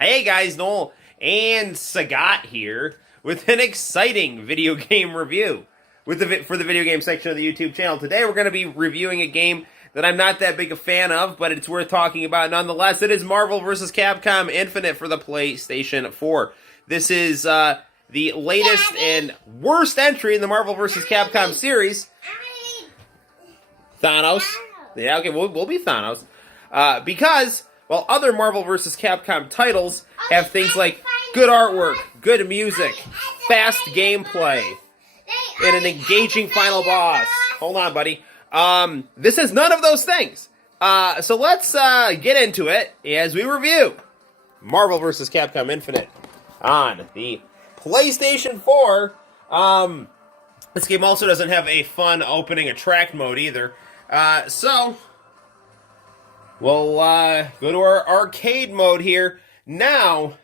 Hey guys, Noel and Sagat here with an exciting video game review for the video game section of the YouTube channel. Today we're going to be reviewing a game that I'm not that big a fan of, but it's worth talking about nonetheless. It is Marvel vs. Capcom Infinite for the PlayStation 4. This is the latest and worst entry in the Marvel vs. Capcom series. Thanos. Yeah, okay, we'll be Thanos. Because, while other Marvel vs. Capcom titles have things like good artwork, good music, fast gameplay, and an engaging final boss. Hold on, buddy. This has none of those things. So let's get into it as we review Marvel vs. Capcom Infinite on the PlayStation 4. This game also doesn't have a fun opening attract mode either. So we'll go to our arcade mode here. Now,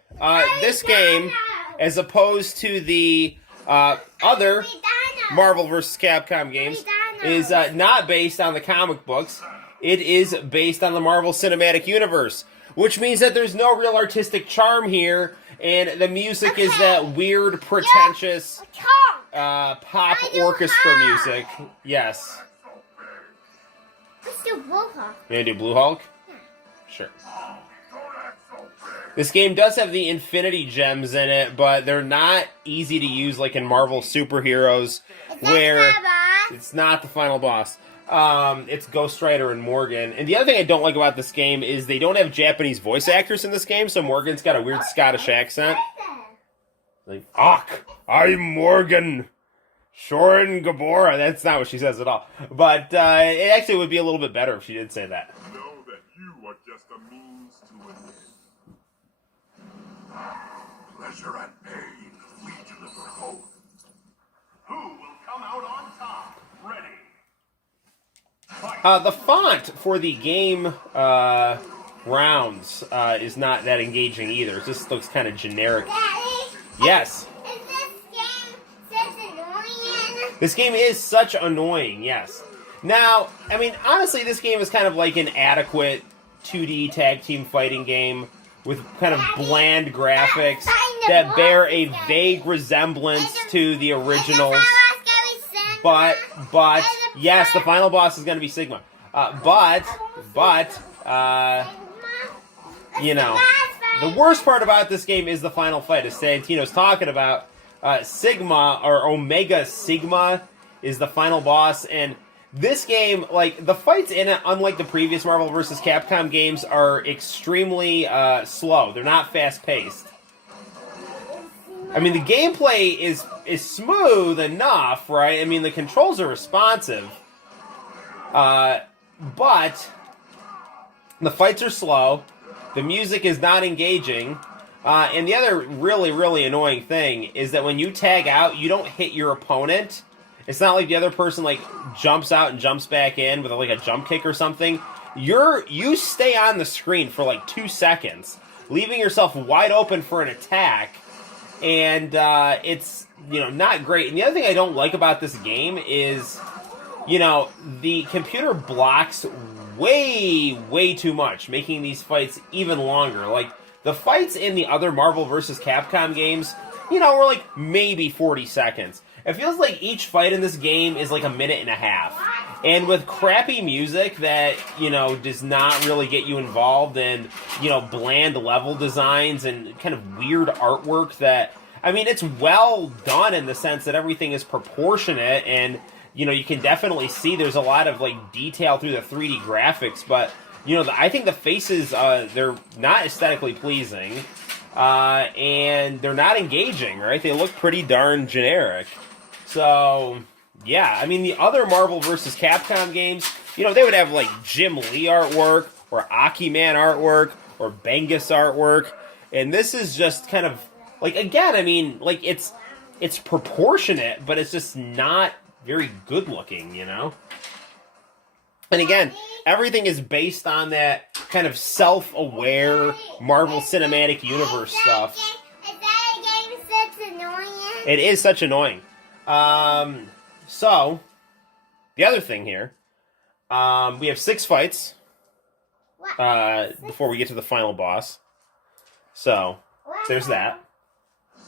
this game, as opposed to the other Marvel vs. Capcom games, is not based on the comic books. It is based on the Marvel Cinematic Universe, which means that there's no real artistic charm here, and the music is that weird, pretentious pop orchestra music. Yes. Let's do Blue Hulk. You gonna do Blue Hulk? Yeah. Sure. This game does have the Infinity Gems in it, but they're not easy to use like in Marvel superheroes, where it's not the final boss. It's Ghost Rider and Morgan. And the other thing I don't like about this game is they don't have Japanese voice actors in this game, so Morgan's got a weird Scottish accent. Like, I'm Morgan. Shorin Gabora. That's not what she says at all. But it actually would be a little bit better if she did say that. Know that you are just a means to an end. Pleasure and pain, we deliver hope. Who will come out on top? Ready. The font for the game rounds is not that engaging either. It just looks kind of generic. Daddy? Yes. Is this game such annoying? This game is such annoying, yes. Now, I mean, honestly, this game is kind of like an adequate 2D tag team fighting game with kind of bland graphics that bear a vague resemblance to the originals. But, yes, the final boss is going to be Sigma. You know, the worst part about this game is the final fight, as Santino's talking about. Sigma, or Omega Sigma, is the final boss, and this game, like, the fights in it, unlike the previous Marvel vs. Capcom games, are extremely slow. They're not fast-paced. I mean, the gameplay is smooth enough, right? I mean, the controls are responsive. But the fights are slow. The music is not engaging. And the other really, really annoying thing is that when you tag out, you don't hit your opponent. It's not like the other person, like, jumps out and jumps back in with, like, a jump kick or something. You stay on the screen for, like, 2 seconds, leaving yourself wide open for an attack. And it's, you know, not great. And the other thing I don't like about this game is, you know, the computer blocks way, way too much, making these fights even longer. Like, the fights in the other Marvel vs. Capcom games, you know, were like maybe 40 seconds. It feels like each fight in this game is like a minute and a half. And with crappy music that, you know, does not really get you involved in, you know, bland level designs and kind of weird artwork that, I mean, it's well done in the sense that everything is proportionate and, you know, you can definitely see there's a lot of, like, detail through the 3D graphics, but, you know, I think the faces, they're not aesthetically pleasing, and they're not engaging, right? They look pretty darn generic. So, yeah, I mean, the other Marvel vs. Capcom games, you know, they would have, like, Jim Lee artwork, or Aki-Man artwork, or Bengus artwork, and this is just kind of, like, again, I mean, like, it's proportionate, but it's just not very good looking, you know? And again, everything is based on that kind of self-aware Marvel Cinematic Universe stuff. Is that game such annoying? It is such annoying. So, the other thing here, we have 6 fights. What? before we get to the final boss. So, there's that.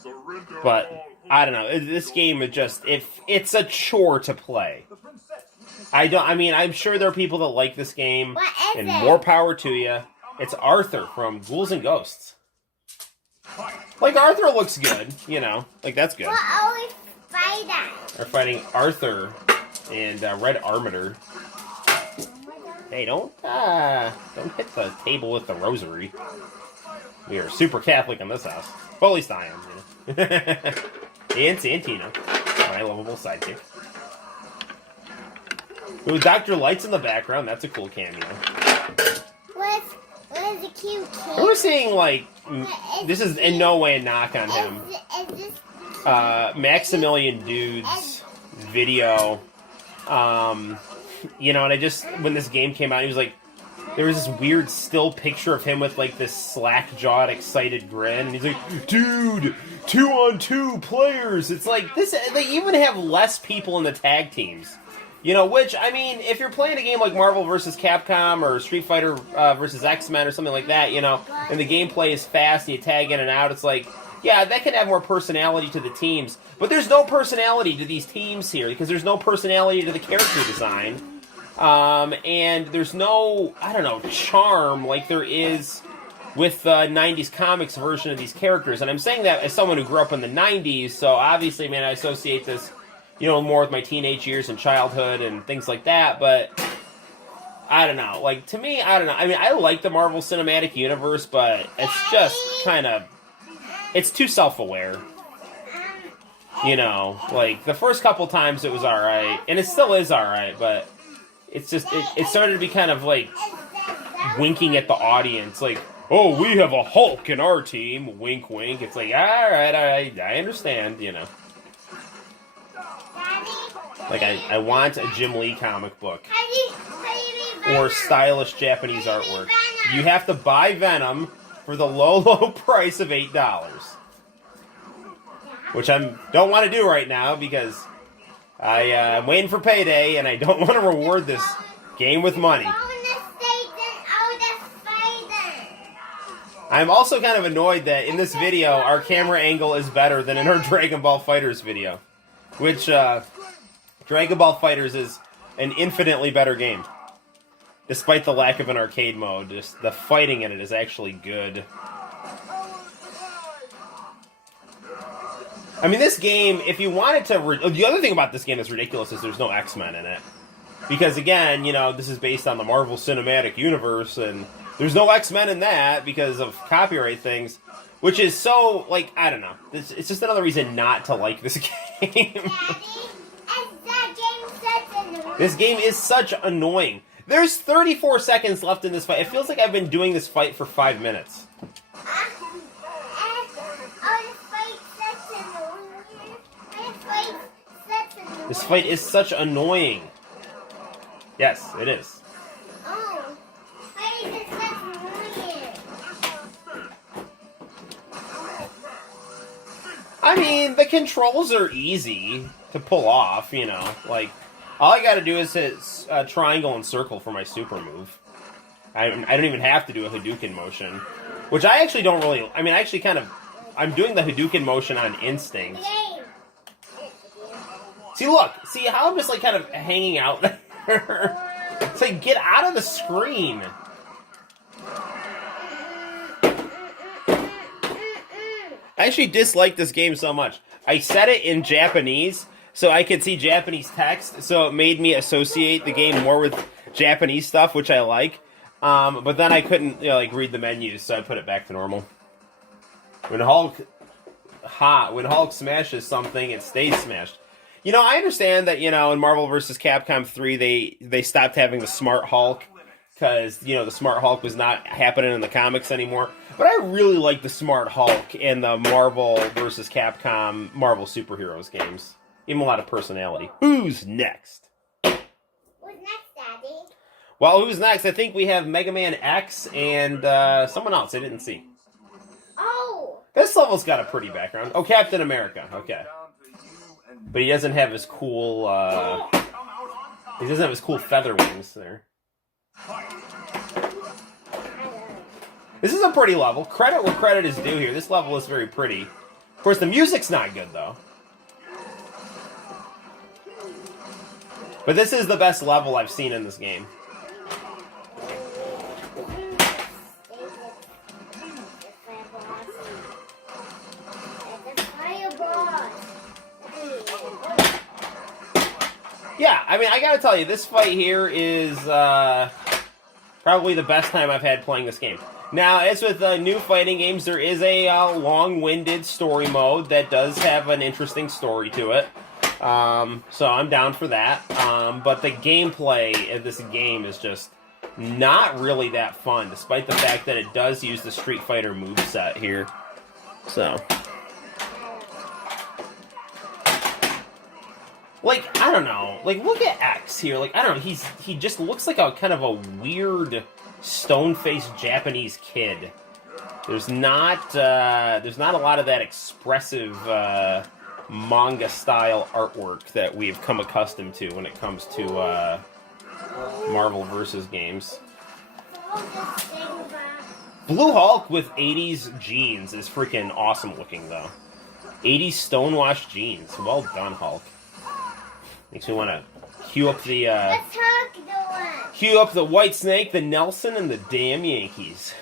Surrender But, all I don't know. This game is just... it's a chore to play. I'm sure there are people that like this game. What is And it? more power to you. It's Arthur from Ghouls and Ghosts. Like, Arthur looks good, you know. Like, that's good. What are we fighting? We're fighting Arthur and Red Armator. Hey, don't hit the table with the rosary. We are super Catholic in this house. Well, at least I am, you know. And Santino, my lovable sidekick. With Dr. Light's in the background, that's a cool cameo. What is a cute kid? We're seeing, like, this is in no way a knock on him. Is this Maximilian Dude's video. You know, and when this game came out, he was like, there was this weird still picture of him with, like, this slack-jawed, excited grin, and he's like, dude, 2-on-2 players! It's like, they even have less people in the tag teams. You know, which, I mean, if you're playing a game like Marvel vs. Capcom or Street Fighter vs. X-Men or something like that, you know, and the gameplay is fast and you tag in and out, it's like, yeah, that can have more personality to the teams. But there's no personality to these teams here, because there's no personality to the character design. And there's no, I don't know, charm like there is with the 90s comics version of these characters. And I'm saying that as someone who grew up in the 90s, so obviously, man, I associate this, you know, more with my teenage years and childhood and things like that, but I don't know. Like, to me, I don't know. I mean, I like the Marvel Cinematic Universe, but it's just kind of, it's too self-aware. You know, like, the first couple times it was alright, and it still is alright, but it's just, it started to be kind of, like, winking at the audience, like, oh, we have a Hulk in our team, wink, wink. It's like, alright, I understand, you know. Like, I want a Jim Lee comic book. Or stylish Japanese artwork. You have to buy Venom for the low, low price of $8. Which I don't want to do right now because I'm waiting for payday and I don't want to reward this game with money. I'm also kind of annoyed that in this video, our camera angle is better than in our Dragon Ball FighterZ video. Which, Dragon Ball FighterZ is an infinitely better game. Despite the lack of an arcade mode, just the fighting in it is actually good. I mean, this game, if you wanted to... the other thing about this game that's ridiculous is there's no X-Men in it. Because, again, you know, this is based on the Marvel Cinematic Universe, and there's no X-Men in that because of copyright things. Which is so, like, I don't know. It's just another reason not to like this game. This game is such annoying. There's 34 seconds left in this fight. It feels like I've been doing this fight for 5 minutes. This fight is such annoying. Yes, it is. Oh, why is it such annoying? I mean, the controls are easy to pull off, you know. Like, all I gotta do is hit triangle and circle for my super move. I don't even have to do a Hadouken motion. Which I actually don't really... I mean, I actually kind of... I'm doing the Hadouken motion on instinct. See, look! See how I'm just, like, kind of hanging out there? It's like, get out of the screen! I actually dislike this game so much. I set it in Japanese so I could see Japanese text, so it made me associate the game more with Japanese stuff, which I like. But then I couldn't, you know, like, read the menus, so I put it back to normal. When Hulk smashes something, it stays smashed. You know, I understand that, you know, in Marvel vs. Capcom 3, they stopped having the Smart Hulk, because, you know, the Smart Hulk was not happening in the comics anymore. But I really like the Smart Hulk in the Marvel vs. Capcom Marvel Superheroes games. Give him a lot of personality. Who's next? Who's next, Daddy? Well, who's next? I think we have Mega Man X and someone else I didn't see. Oh! This level's got a pretty background. Oh, Captain America. Okay. But he doesn't have his cool, he doesn't have his cool feather wings there. This is a pretty level. Credit where credit is due here. This level is very pretty. Of course, the music's not good, though. But this is the best level I've seen in this game. Yeah, I mean, I gotta tell you, this fight here is probably the best time I've had playing this game. Now, as with new fighting games, there is a long-winded story mode that does have an interesting story to it. So I'm down for that. But the gameplay of this game is just not really that fun, despite the fact that it does use the Street Fighter moveset here. So... like, I don't know. Like, look at X here. Like, I don't know. He just looks like a kind of a weird, stone-faced Japanese kid. There's not a lot of that expressive manga-style artwork that we've come accustomed to when it comes to Marvel vs. games. Blue Hulk with 80s jeans is freaking awesome looking, though. 80s stonewashed jeans. Well done, Hulk. Makes me want to cue up the White Snake, the Nelson, and the damn Yankees.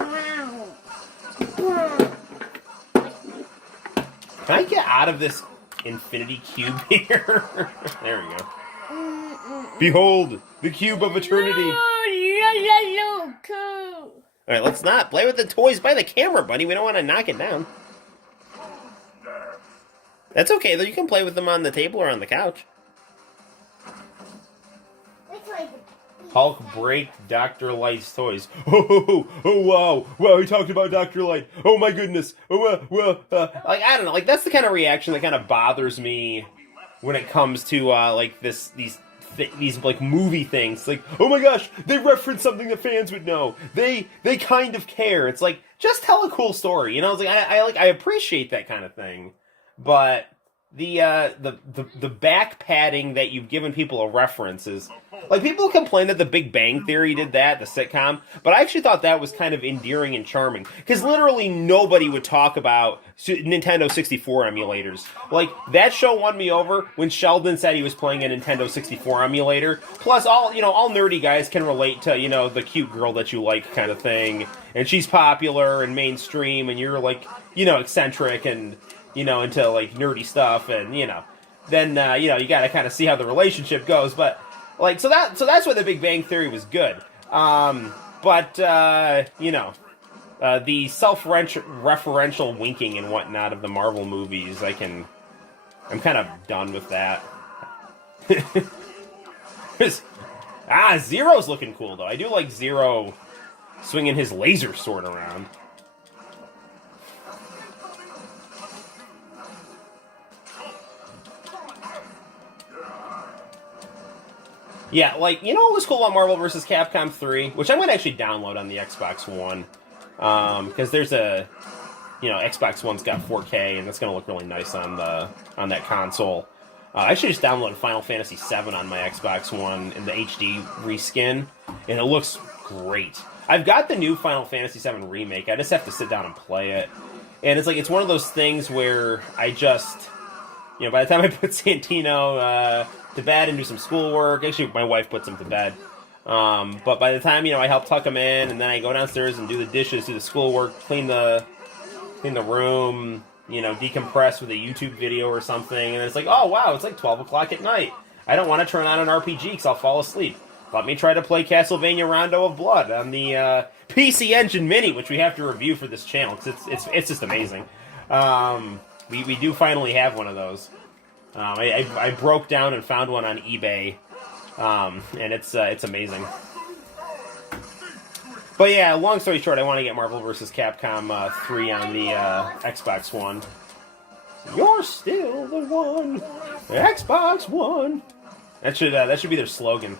Wow. Can I get out of this infinity cube here? There we go. Behold, the cube of eternity. All right, let's not play with the toys by the camera, buddy. We don't want to knock it down. That's okay, though. You can play with them on the table or on the couch. Hulk break Dr. Light's toys. Oh, wow. Wow, he talked about Dr. Light. Oh, my goodness. Oh, like, I don't know. Like, that's the kind of reaction that kind of bothers me when it comes to, like, these like, movie things. Like, oh, my gosh, they reference something that fans would know. They kind of care. It's like, just tell a cool story. You know, it's like, I appreciate that kind of thing. But the back padding that you've given people a reference is like, people complain that The Big Bang Theory did that, the sitcom, but I actually thought that was kind of endearing and charming because literally nobody would talk about Nintendo 64 emulators. Like, that show won me over when Sheldon said he was playing a Nintendo 64 emulator. Plus, all nerdy guys can relate to, the cute girl that you like kind of thing, and she's popular and mainstream, and you're like, eccentric and into like nerdy stuff, and then you gotta kind of see how the relationship goes. But like, so that's why The Big Bang Theory was good. But the self-referential winking and whatnot of the Marvel movies, I'm kind of done with that. Zero's looking cool though. I do like Zero swinging his laser sword around. Yeah, like, what was cool about Marvel vs. Capcom 3? Which I'm going to actually download on the Xbox One. Because there's Xbox One's got 4K, and that's going to look really nice on that console. I actually just downloaded Final Fantasy VII on my Xbox One in the HD reskin, and it looks great. I've got the new Final Fantasy VII Remake. I just have to sit down and play it. And it's one of those things where I just... by the time I put Santino to bed and do some schoolwork, actually my wife puts him to bed. But by the time I help tuck him in, and then I go downstairs and do the dishes, do the schoolwork, clean the room, decompress with a YouTube video or something, and it's like, oh wow, it's like 12 o'clock at night. I don't want to turn on an RPG because I'll fall asleep. Let me try to play Castlevania Rondo of Blood on the PC Engine Mini, which we have to review for this channel because it's just amazing. We do finally have one of those. I broke down and found one on eBay, and it's amazing. But yeah, long story short, I want to get Marvel vs. Capcom 3 on the Xbox One. You're still the one, Xbox One. That should be their slogan.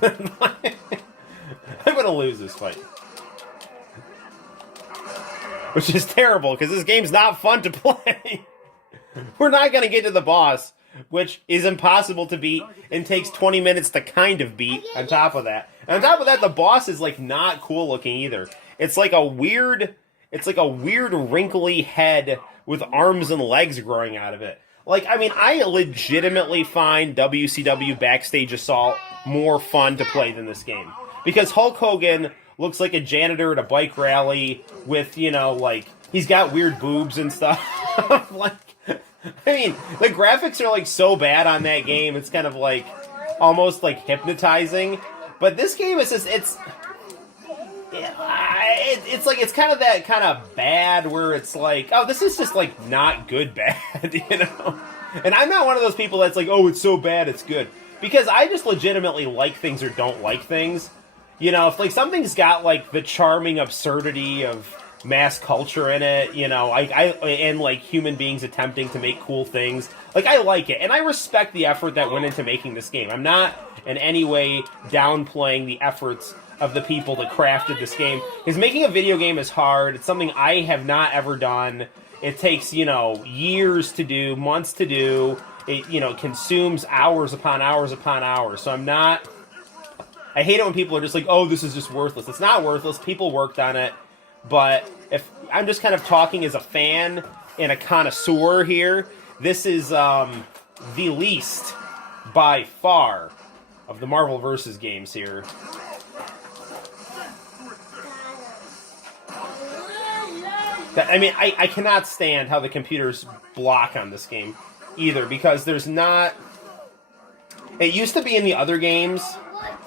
I'm gonna lose this fight. Which is terrible, because this game's not fun to play. We're not going to get to the boss, which is impossible to beat and takes 20 minutes to kind of beat on top of that. And on top of that, the boss is like not cool looking either. It's like a weird wrinkly head with arms and legs growing out of it. Like, I mean, I legitimately find WCW Backstage Assault more fun to play than this game. Because Hulk Hogan looks like a janitor at a bike rally with, you know, like, he's got weird boobs and stuff. Like, I mean, the graphics are, like, so bad on that game, it's kind of, like, almost, like, hypnotizing. But this game is just, it's like, it's kind of that kind of bad where it's like, oh, this is just, like, not good bad, you know? And I'm not one of those people that's like, oh, it's so bad, it's good. Because I just legitimately like things or don't like things. You know, if, like, something's got, like, the charming absurdity of mass culture in it, you know, and, like, human beings attempting to make cool things, like, I like it. And I respect the effort that went into making this game. I'm not in any way downplaying the efforts of the people that crafted this game. Because making a video game is hard. It's something I have not ever done. It takes, you know, years to do, months to do. It, you know, consumes hours upon hours upon hours. So I'm not... I hate it when people are just like, oh, this is just worthless. It's not worthless. People worked on it. But if I'm just kind of talking as a fan and a connoisseur here, this is the least, by far, of the Marvel vs. games here. I mean, I cannot stand how the computers block on this game either, because there's not... It used to be in the other games,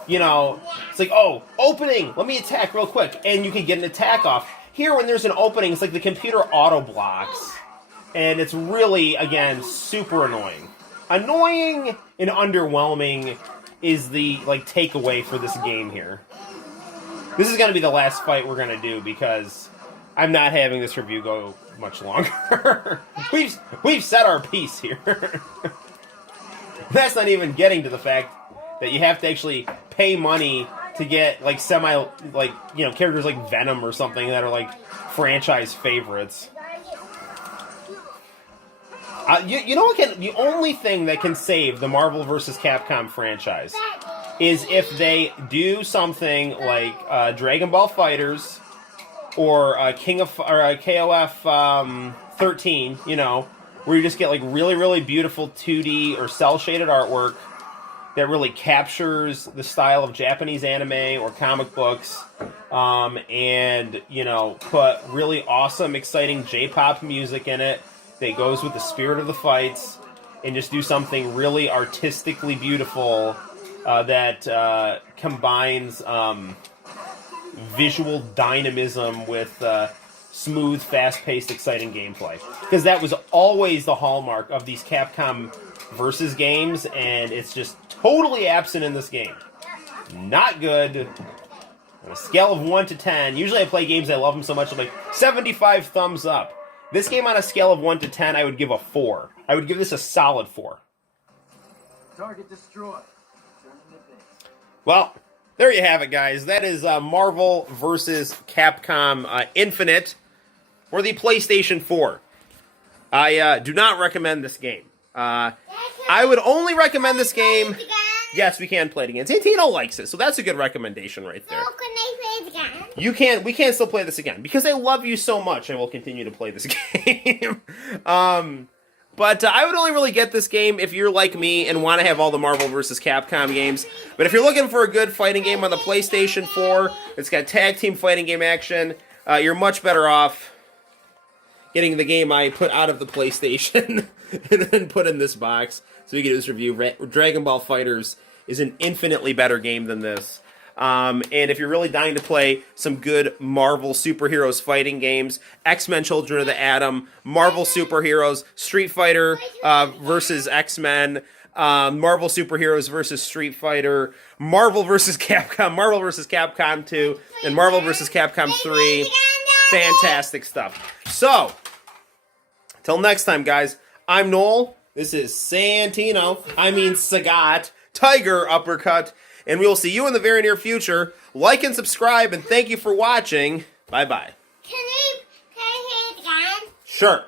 you know, it's like, oh, opening, let me attack real quick, and you can get an attack off. Here, when there's an opening, it's like the computer auto-blocks, and it's really, again, super annoying. Annoying and underwhelming is the, like, takeaway for this game here. This is going to be the last fight we're going to do, because I'm not having this review go much longer. We've set our piece here. That's not even getting to the fact that you have to actually pay money to get, like, like, you know, characters like Venom or something that are, like, franchise favorites. You know what the only thing that can save the Marvel vs. Capcom franchise is if they do something like Dragon Ball FighterZ or KOF 13, you know, where you just get, like, really, really beautiful 2D or cel-shaded artwork that really captures the style of Japanese anime or comic books, and, you know, put really awesome, exciting J-pop music in it that goes with the spirit of the fights, and just do something really artistically beautiful that combines visual dynamism with smooth, fast-paced, exciting gameplay. Because that was always the hallmark of these Capcom versus games, and it's just totally absent in this game. Not good. On a scale of 1 to 10, usually I play games, I love them so much, I'm like, 75 thumbs up. This game on a scale of 1 to 10, I would give a 4. I would give this a solid 4. Target destroyed. Well, there you have it, guys. That is Marvel vs. Capcom Infinite for the PlayStation 4. I do not recommend this game. I would only recommend this game... Yes, we can play it again. Santino likes it, so that's a good recommendation right there. So can they play it again? We can still play this again. Because I love you so much, I will continue to play this game. But I would only really get this game if you're like me and want to have all the Marvel vs. Capcom games. But if you're looking for a good fighting game on the PlayStation 4, it's got tag team fighting game action, you're much better off getting the game I put out of the PlayStation and then put in this box so we can do this review. Dragon Ball FighterZ is an infinitely better game than this. And if you're really dying to play some good Marvel superheroes fighting games, X-Men Children of the Atom, Marvel superheroes, Street Fighter versus X-Men, Marvel superheroes versus Street Fighter, Marvel vs. Capcom, Marvel vs. Capcom 2, and Marvel vs. Capcom 3. Fantastic stuff. So, till next time, guys, I'm Noel. This is Santino. I mean Sagat. Tiger Uppercut. And we will see you in the very near future. Like and subscribe, and thank you for watching. Bye-bye. Can I hear it again? Sure.